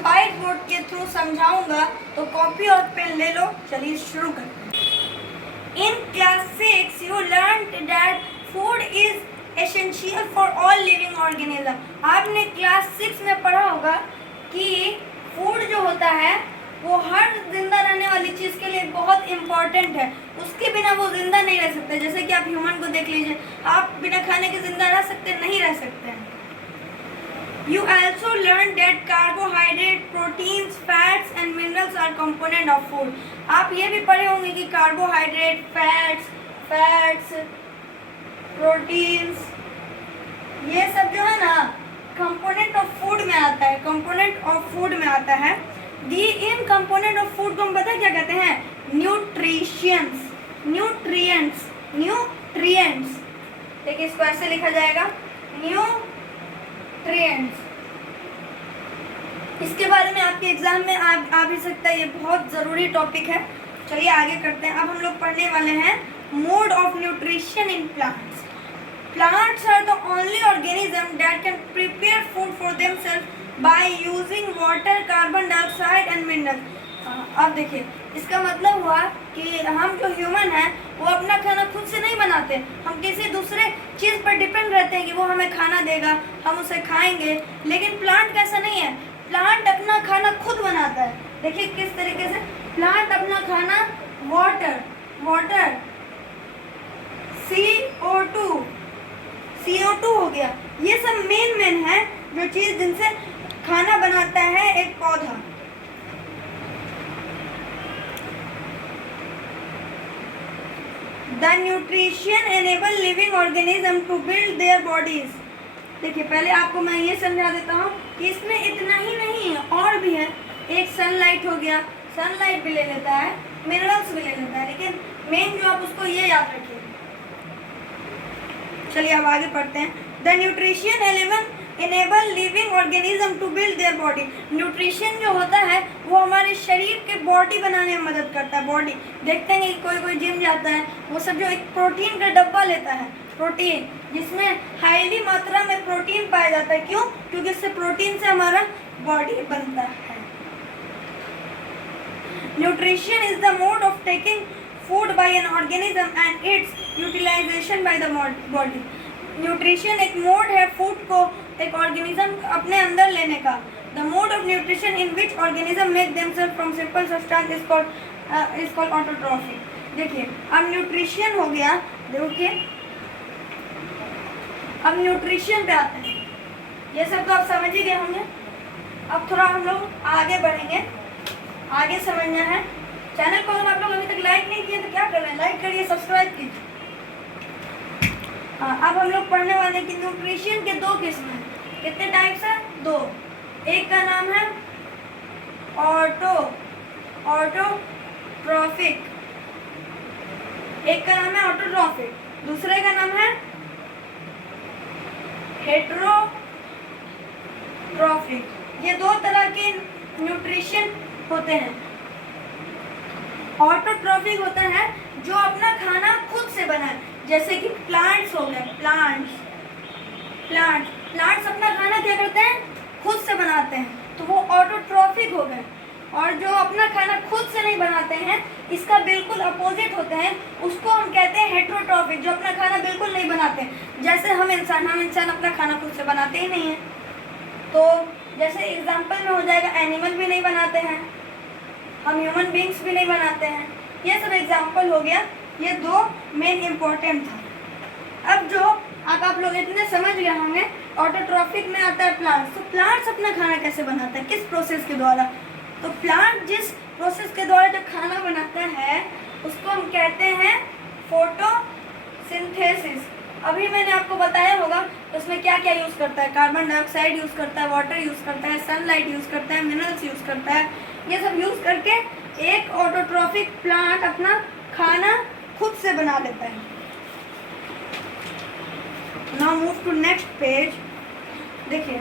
White board के through समझाऊंगा, तो कॉपी और पेन ले लो। चलिए शुरू करते हैं। In class 6 you learned that food is essential for all living organism. आपने क्लास 6 में पढ़ा होगा कि फूड जो होता है वो हर जिंदा रहने वाली चीज़ के लिए बहुत इम्पॉर्टेंट है। उसके बिना वो जिंदा नहीं रह सकते। जैसे कि आप ह्यूमन को देख लीजिए, आप बिना खाने के जिंदा रह सकते नहीं रह सकते हैं। You also learned that carbohydrate, proteins, fats and minerals are component of food. आप ये भी पढ़े होंगे कि कार्बोहाइड्रेट, फैट्स, प्रोटीन्स, ये सब जो है ना कंपोनेंट ऑफ फूड में आता है, कंपोनेंट ऑफ फूड में आता है। इन कंपोनेंट ऑफ फूड को हम पता है क्या कहते हैं? Nutritions, nutrients. देखिए इसको ऐसे लिखा जाएगा, न्यूट्रिएंट्स। इसके बारे में आपके एग्जाम में आ भी सकता है, ये बहुत ज़रूरी टॉपिक है। चलिए आगे करते हैं। अब हम लोग पढ़ने वाले हैं mode of nutrition in plants. Plants are the only organism that can prepare food for themselves by using water, carbon dioxide and minerals. अब देखिए इसका मतलब हुआ कि हम जो ह्यूमन हैं वो अपना खाना खुद से नहीं बनाते, हम किसी दूसरे चीज़ पर डिपेंड रहते हैं कि वो हमें खाना देगा, हम उसे खाएंगे। लेकिन प्लांट कैसा नहीं है, प्लांट अपना खाना खुद बनाता है। देखिए किस तरीके से प्लांट अपना खाना वाटर CO2 हो गया, ये सब मेन है जो चीज़ जिनसे खाना बनाता है एक पौधा। The nutrition enable living organism to build their bodies. देखिए पहले आपको मैं ये समझा देता हूँ कि इसमें इतना ही नहीं है, और भी है। एक सनलाइट हो गया, सनलाइट भी ले लेता है, मिनरल्स भी ले लेता है, लेकिन मेन जो आप उसको ये याद रखिए। चलिए अब आगे पढ़ते हैं। The nutrition enable living organism to build their body. Nutrition जो होता है वो हमारे शरीर के बॉडी बनाने में मदद करता है। बॉडी देखते हैं कि कोई जिम जाता है, वो सब जो एक प्रोटीन का डब्बा लेता है, प्रोटीन जिसमें हाईली मात्रा में प्रोटीन पाया जाता है। क्यों? क्योंकि इससे प्रोटीन से हमारा बॉडी बनता है। Nutrition is the mode of taking food by an organism and its utilization by the body. Nutrition एक मोड है फूड को एक ऑर्गेनिज्म अपने अंदर लेने का। The mode of nutrition in which organism make themselves from simple substance is called autotrophy. देखिए अब न्यूट्रिशन हो गया, देखिए अब न्यूट्रिशन पे आते हैं। ये सब तो आप समझ ही गए होंगे। अब थोड़ा हम लोग आगे बढ़ेंगे, आगे समझना है। चैनल को अगर आप लोग अभी तक लाइक नहीं किए तो क्या कर रहे हैं, लाइक करिए, सब्सक्राइब कीजिए। अब हम लोग पढ़ने वाले कि न्यूट्रिशन के दो किस्म हैं। कितने टाइप्स हैं? दो। एक का नाम है ऑटोट्रॉफिक, एक का नाम है ऑटोट्रॉफिक, दूसरे का नाम है हेटेरोट्रॉफिक। ये दो तरह के न्यूट्रिशन होते हैं। ऑटोट्रॉफिक होता है जो अपना खाना खुद से बनाए, जैसे कि प्लांट्स हो गए। प्लांट्स अपना खाना क्या करते हैं? खुद से बनाते हैं, तो वो ऑटोट्रॉफिक हो गए। और जो अपना खाना खुद से नहीं बनाते हैं, इसका बिल्कुल अपोजिट होते हैं, उसको हम कहते हैं हेटेरोट्रॉफिक, जो अपना खाना बिल्कुल नहीं बनाते। जैसे हम इंसान अपना खाना खुद से बनाते ही नहीं हैं। तो जैसे एग्जाम्पल में हो जाएगा, एनिमल भी नहीं बनाते हैं, हम ह्यूमन बींग्स भी नहीं बनाते हैं। ये सब एग्जाम्पल हो गया। ये दो मेन इम्पोर्टेंट था। अब जो आप लोग इतने समझ गए होंगे, ऑटोट्रॉफिक में आता है प्लांट्स। तो प्लांट्स अपना खाना कैसे बनाता है, किस प्रोसेस के द्वारा? तो प्लांट जिस प्रोसेस के द्वारा जो खाना बनाता है उसको हम कहते हैं फोटोसिंथेसिस। अभी मैंने आपको बताया होगा उसमें क्या क्या यूज़ करता है। कार्बन डाइऑक्साइड यूज़ करता है, वाटर यूज़ करता है, सनलाइट यूज़ करता है, मिनरल्स यूज़ करता है। ये सब यूज़ करके एक ऑटोट्रॉफिक प्लांट अपना खाना खुद से बना लेता है। Now move to next page. देखिए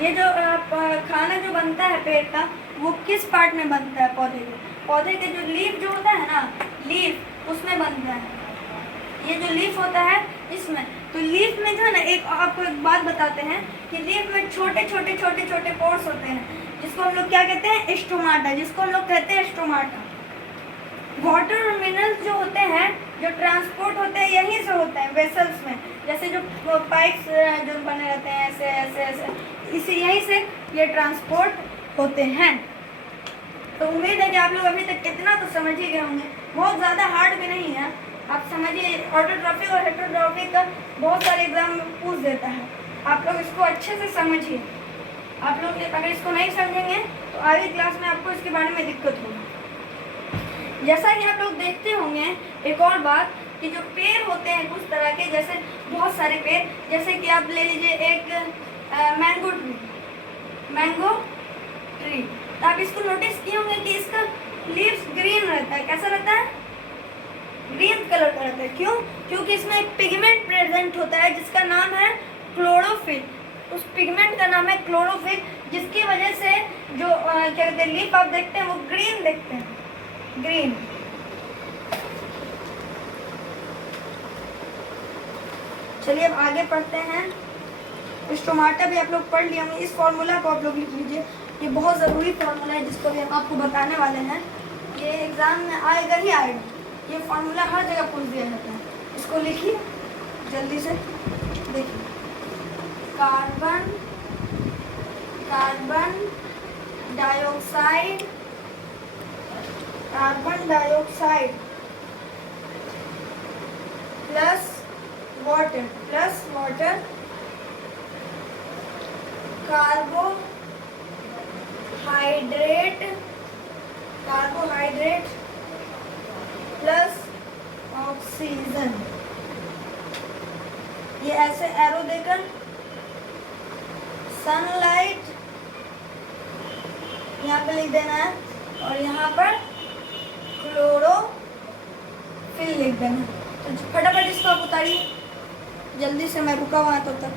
ये जो खाना जो बनता है पेट का, वो किस पार्ट में बनता है? पौधे के जो लीफ जो होता है ना, लीफ उसमें बनता है। ये जो लीफ होता है इसमें, तो लीफ में जो है ना, एक आपको एक बात बताते हैं कि लीफ में छोटे छोटे छोटे छोटे पोर्स होते हैं, जिसको हम लोग क्या कहते हैं, स्टोमाटा, जिसको हम लोग कहते हैं स्टोमाटा। वाटर और मिनरल्स जो होते हैं, जो ट्रांसपोर्ट होते हैं यहीं से होते हैं वेसल्स में, जैसे जो पाइप्स जो बने रहते हैं ऐसे ऐसे ऐसे, इसी यहीं से ये ट्रांसपोर्ट होते हैं। तो उम्मीद है कि आप लोग अभी तक कितना तो समझ ही गए होंगे, बहुत ज़्यादा हार्ड भी नहीं है। आप समझिए, ऑटोट्रॉफिक और हेटेरोट्रॉफिक का बहुत सारे एग्जाम में पूछ देता है, आप लोग इसको अच्छे से समझिए। आप लोग अगर इसको नहीं समझेंगे तो आगे क्लास में आपको इसके बारे में दिक्कत होगी। जैसा कि आप लोग देखते होंगे एक और बात, कि जो पेड़ होते हैं कुछ तरह के, जैसे बहुत सारे पेड़, जैसे कि आप ले लीजिए एक मैंगो ट्री, मैंगो ट्री, तो आप इसको नोटिस किए होंगे कि इसका लीव्स ग्रीन रहता है। कैसा रहता है? ग्रीन कलर का रहता है। क्यों? क्योंकि इसमें एक पिगमेंट प्रेजेंट होता है जिसका नाम है क्लोरोफिल। उस पिगमेंट का नाम है क्लोरोफिल, जिसकी वजह से जो क्या कहते हैं लीफ आप देखते हैं वो ग्रीन देखते हैं, ग्रीन। चलिए अब आगे पढ़ते हैं। स्टोमाटा भी आप लोग पढ़ लिया होंगे, इस फॉर्मूला को आप लोग लिख लीजिए, ये बहुत ज़रूरी फॉर्मूला है जिसको भी हम आपको बताने वाले हैं। ये एग्ज़ाम में आएगा ही आएगा, ये फॉर्मूला हर जगह पूछ दिया जाता है। इसको लिखिए जल्दी से, देखिए, carbon dioxide, carbon dioxide plus water carbohydrate plus oxygen. ये ऐसे एरो देकर सनलाइट यहाँ पे लिख देना है और यहाँ पर क्लोरोफिल लिख देना है। तो फटाफट इसको आप उतारिए जल्दी से, मैं रुका हुआ तब तक।